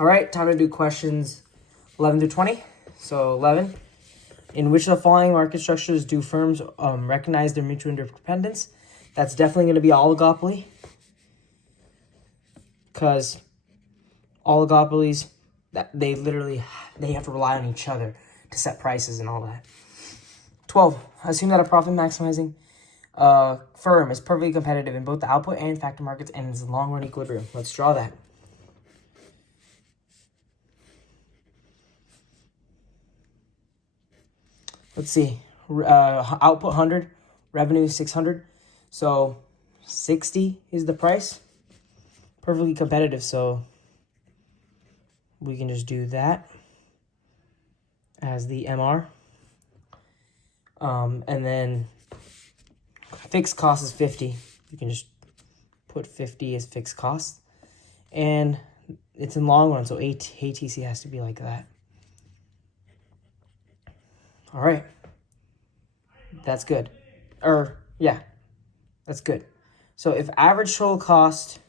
All right, time to do questions 11 through 20. So 11, in which of the following market structures do firms recognize their mutual interdependence? That's definitely going to be oligopoly, because oligopolies, they have to rely on each other to set prices and all that. 12, assume that a profit maximizing firm is perfectly competitive in both the output and factor markets and is in long run equilibrium. Let's draw that. Let's see. Output 100, revenue 600. So 60 is the price. Perfectly competitive, so we can just do that as the MR. And then fixed cost is 50. You can just put 50 as fixed cost. And it's in long run, so ATC has to be like that. All right. That's good. That's good. So if average total cost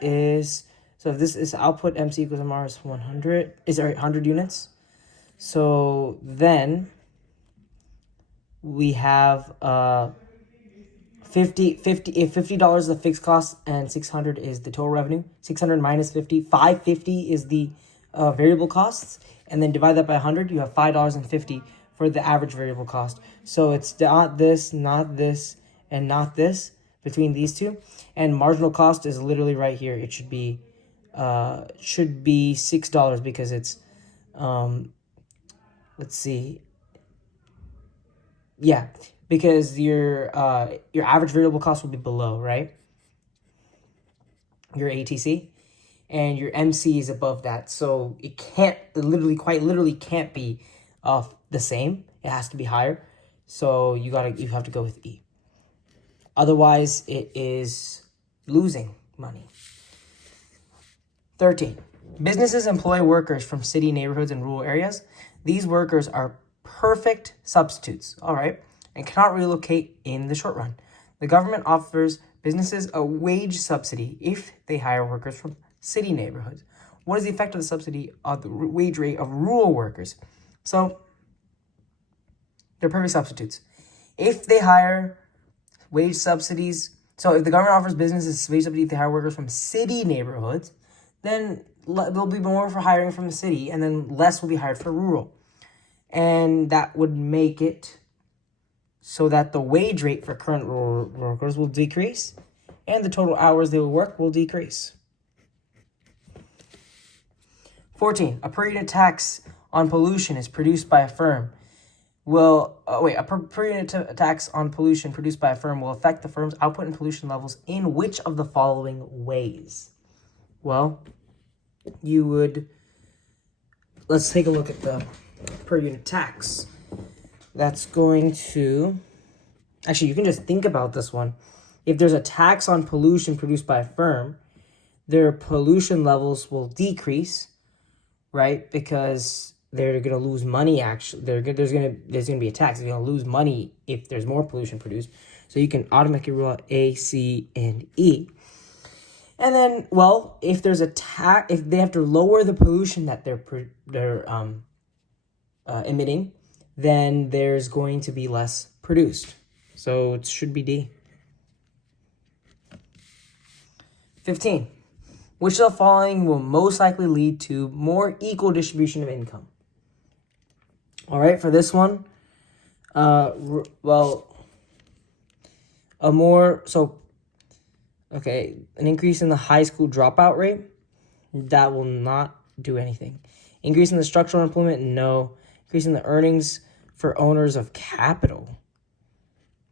is, so if this is output MC equals MR is 100 units. So then we have $50 is the fixed cost and 600 is the total revenue. 600 minus 50, 550 is the variable costs, and then divide that by 100, you have $5.50 for the average variable cost. So it's not this, and not this between these two. And marginal cost is literally right here. It should be $6 because it's let's see. Yeah, because your average variable cost will be below, right? Your ATC, and your MC is above that. So it quite literally can't be the same. It has to be higher. So you have to go with E. Otherwise, it is losing money. 13. Businesses employ workers from city neighborhoods and rural areas. These workers are perfect substitutes, all right, and cannot relocate in the short run. The government offers businesses a wage subsidy if they hire workers from city neighborhoods. What is the effect of the subsidy on the wage rate of rural workers? So they're perfect substitutes. If they hire wage subsidies, so if the government offers businesses wage subsidy if they hire workers from city neighborhoods, then there'll be more for hiring from the city, and then less will be hired for rural. And that would make it so that the wage rate for current rural workers will decrease, and the total hours they will work will decrease. 14. A per unit tax on pollution is produced by a firm. A per unit tax on pollution produced by a firm will affect the firm's output and pollution levels in which of the following ways? Well, let's take a look at the per unit tax. That's going to, actually, you can just think about this one. If there's a tax on pollution produced by a firm, their pollution levels will decrease, right? Because they're going to lose money. Actually, there's going to be a tax. They're going to lose money if there's more pollution produced. So you can automatically rule out A, C, and E. And then, well, if there's a tax, if they have to lower the pollution that they're emitting, then there's going to be less produced. So it should be D. 15. Which of the following will most likely lead to more equal distribution of income? All right, for this one, an increase in the high school dropout rate, that will not do anything. Increase in the structural employment, no. Increase in the earnings for owners of capital,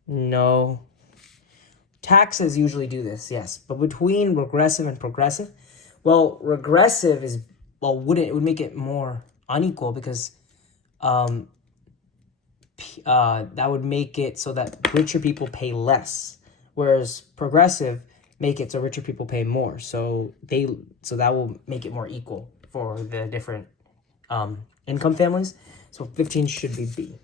no. Taxes usually do this, yes. But between regressive and progressive, well, regressive would make it more unequal because that would make it so that richer people pay less, whereas progressive make it so richer people pay more. So that will make it more equal for the different income families. So 15 should be B.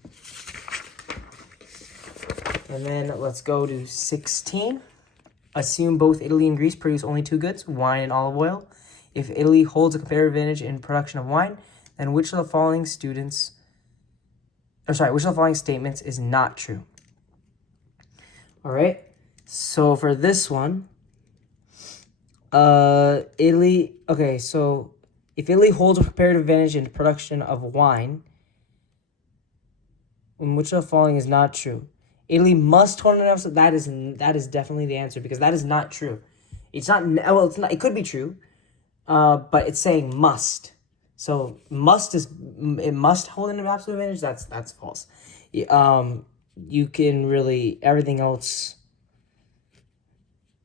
And then let's go to 16. Assume both Italy and Greece produce only two goods, wine and olive oil. If Italy holds a comparative advantage in production of wine, then which of the following statements is not true? All right. So for this one, Italy. Okay, so if Italy holds a comparative advantage in production of wine, which of the following is not true? Italy must hold enough. That is definitely the answer, because that is not true. It's not. Well, it's not. It could be true, but it's saying must. So it must hold an absolute advantage. That's false. You can really everything else.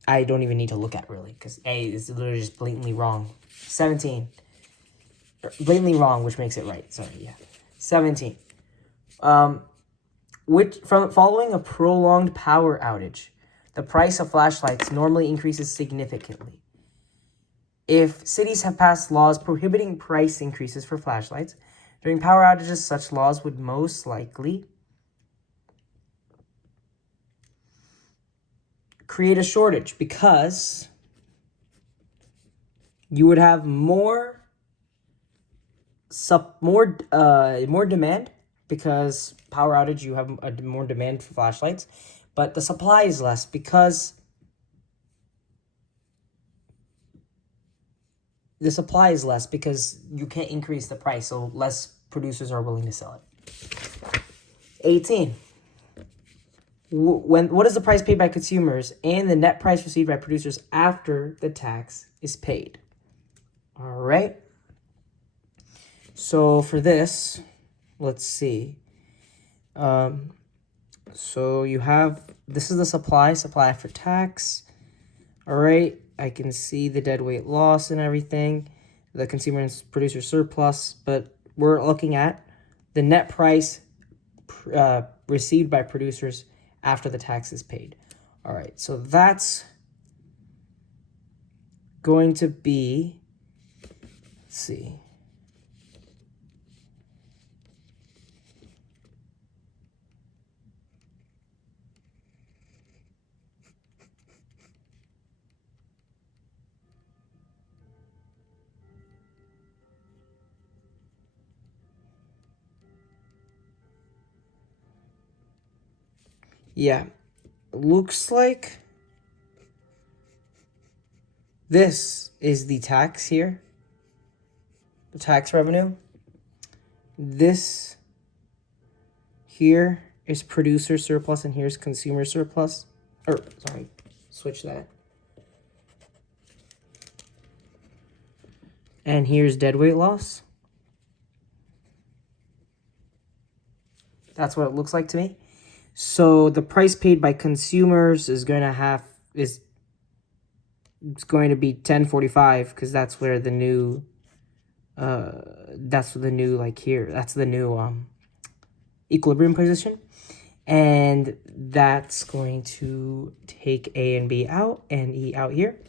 I don't even need to look at, really, because A is literally just blatantly wrong. 17. Blatantly wrong, which makes it right. Sorry, yeah. 17. Following a prolonged power outage, the price of flashlights normally increases significantly. If cities have passed laws prohibiting price increases for flashlights during power outages, such laws would most likely create a shortage, because you would have more demand, because power outage, you have more demand for flashlights, but the supply is less because you can't increase the price, so less producers are willing to sell it. 18. What is the price paid by consumers and the net price received by producers after the tax is paid? All right. So for this, let's see. So you have, this is the supply for tax. All right. I can see the deadweight loss and everything, the consumer and producer surplus, but we're looking at the net price received by producers after the tax is paid. All right, so that's going to be, let's see. Yeah, looks like this is the tax here, the tax revenue. This here is producer surplus, and here's consumer surplus. Or, sorry, switch that. And here's deadweight loss. That's what it looks like to me. So the price paid by consumers is going to it's going to be 1045, because that's where the new that's the new equilibrium position, and that's going to take A and B out and E out here.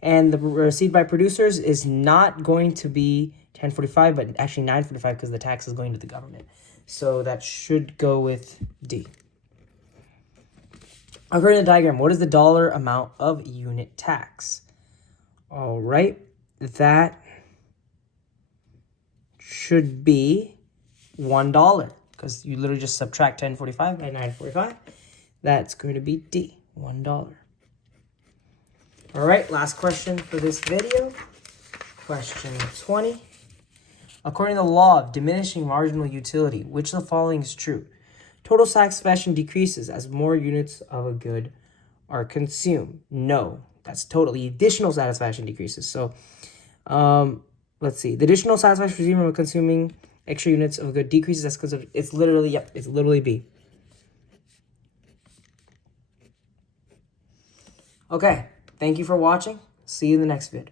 And the received by producers is not going to be 1045, but actually 945, because the tax is going to the government. So that should go with D. According to the diagram, what is the dollar amount of unit tax? All right, that should be $1, because you literally just subtract 1045 by 945. That's going to be D, $1. All right, last question for this video. Question 20. According to the law of diminishing marginal utility, which of the following is true? Total satisfaction decreases as more units of a good are consumed. No, that's totally. Additional satisfaction decreases. So, let's see. The additional satisfaction received from consuming extra units of a good decreases as consumption. It's literally, yep, it's literally B. Okay, thank you for watching. See you in the next vid.